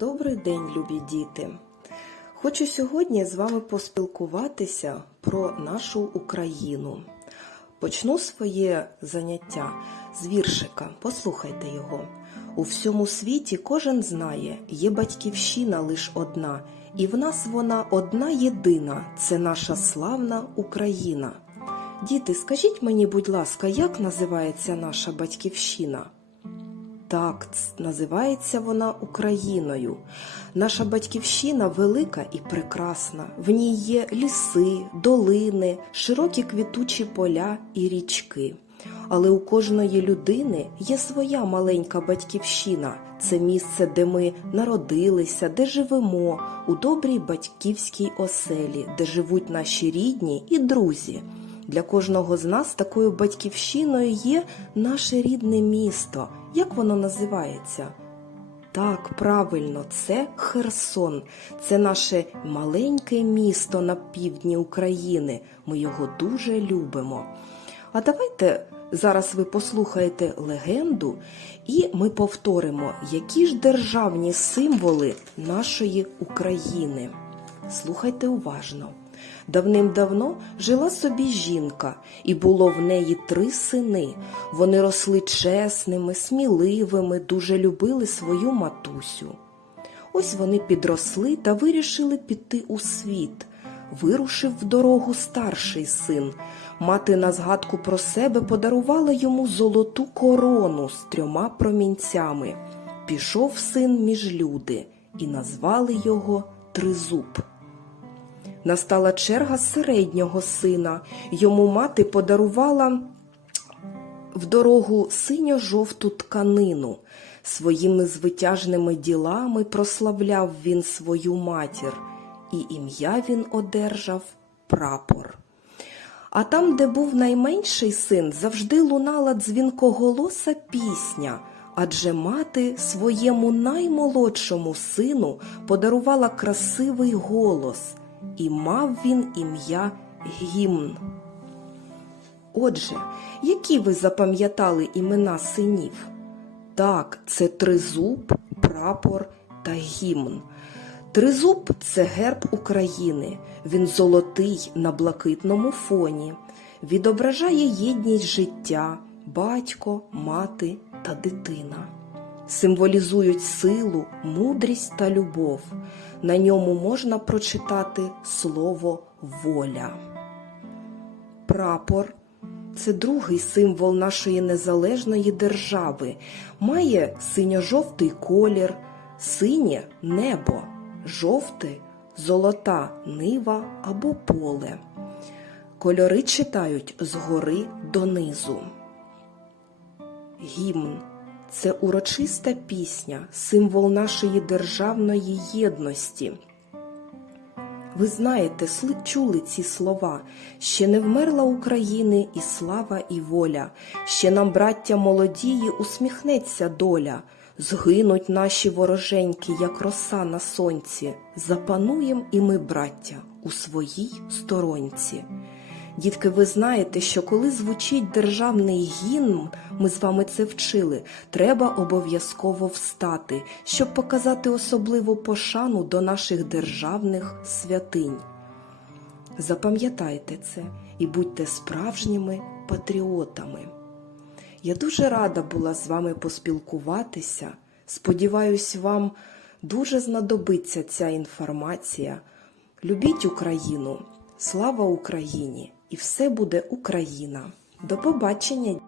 Добрий день, любі діти! Хочу сьогодні з вами поспілкуватися про нашу Україну. Почну своє заняття з віршика. Послухайте його. У всьому світі кожен знає, є батьківщина лиш одна, і в нас вона одна єдина це наша славна Україна. Діти, скажіть мені, будь ласка, як називається наша батьківщина? Так, називається вона Україною. Наша батьківщина велика і прекрасна. В ній є ліси, долини, широкі квітучі поля і річки. Але у кожної людини є своя маленька батьківщина. Це місце, де ми народилися, де живемо, у добрій батьківській оселі, де живуть наші рідні і друзі. Для кожного з нас такою батьківщиною є наше рідне місто. Як воно називається? Так, правильно, це Херсон. Це наше маленьке місто на півдні України. Ми його дуже любимо. А давайте зараз ви послухаєте легенду, і ми повторимо, які ж державні символи нашої України. Слухайте уважно. Давним-давно жила собі жінка, і було в неї три сини. Вони росли чесними, сміливими, дуже любили свою матусю. Ось вони підросли та вирішили піти у світ. Вирушив в дорогу старший син. Мати на згадку про себе подарувала йому золоту корону з трьома промінцями. Пішов син між люди, і назвали його Тризуб. Настала черга середнього сина. Йому мати подарувала в дорогу синьо-жовту тканину. Своїми звитяжними ділами прославляв він свою матір, і ім'я він одержав прапор. А там, де був найменший син, завжди лунала дзвінкоголоса пісня, адже мати своєму наймолодшому сину подарувала красивий голос, і мав він ім'я Гімн. Отже, які ви запам'ятали імена синів? Так, це тризуб, прапор та гімн. Тризуб це герб України. Він золотий на блакитному фоні. Відображає єдність життя, батько, мати та дитина. Символізують силу, мудрість та любов. На ньому можна прочитати слово воля. Прапор це другий символ нашої незалежної держави. Має синьо-жовтий колір, синє небо, жовте золота нива або поле. Кольори читають згори донизу. Гімн це урочиста пісня, символ нашої державної єдності. Ви знаєте, чули ці слова. Ще не вмерла України і слава, і воля. Ще нам, браття молодії, усміхнеться доля. Згинуть наші вороженьки, як роса на сонці. Запануєм і ми, браття, у своїй сторонці. Дітки, ви знаєте, що коли звучить державний гімн, ми з вами це вчили, треба обов'язково встати, щоб показати особливу пошану до наших державних святинь. Запам'ятайте це і будьте справжніми патріотами. Я дуже рада була з вами поспілкуватися. Сподіваюсь, вам дуже знадобиться ця інформація. Любіть Україну, слава Україні! І все буде Україна. До побачення!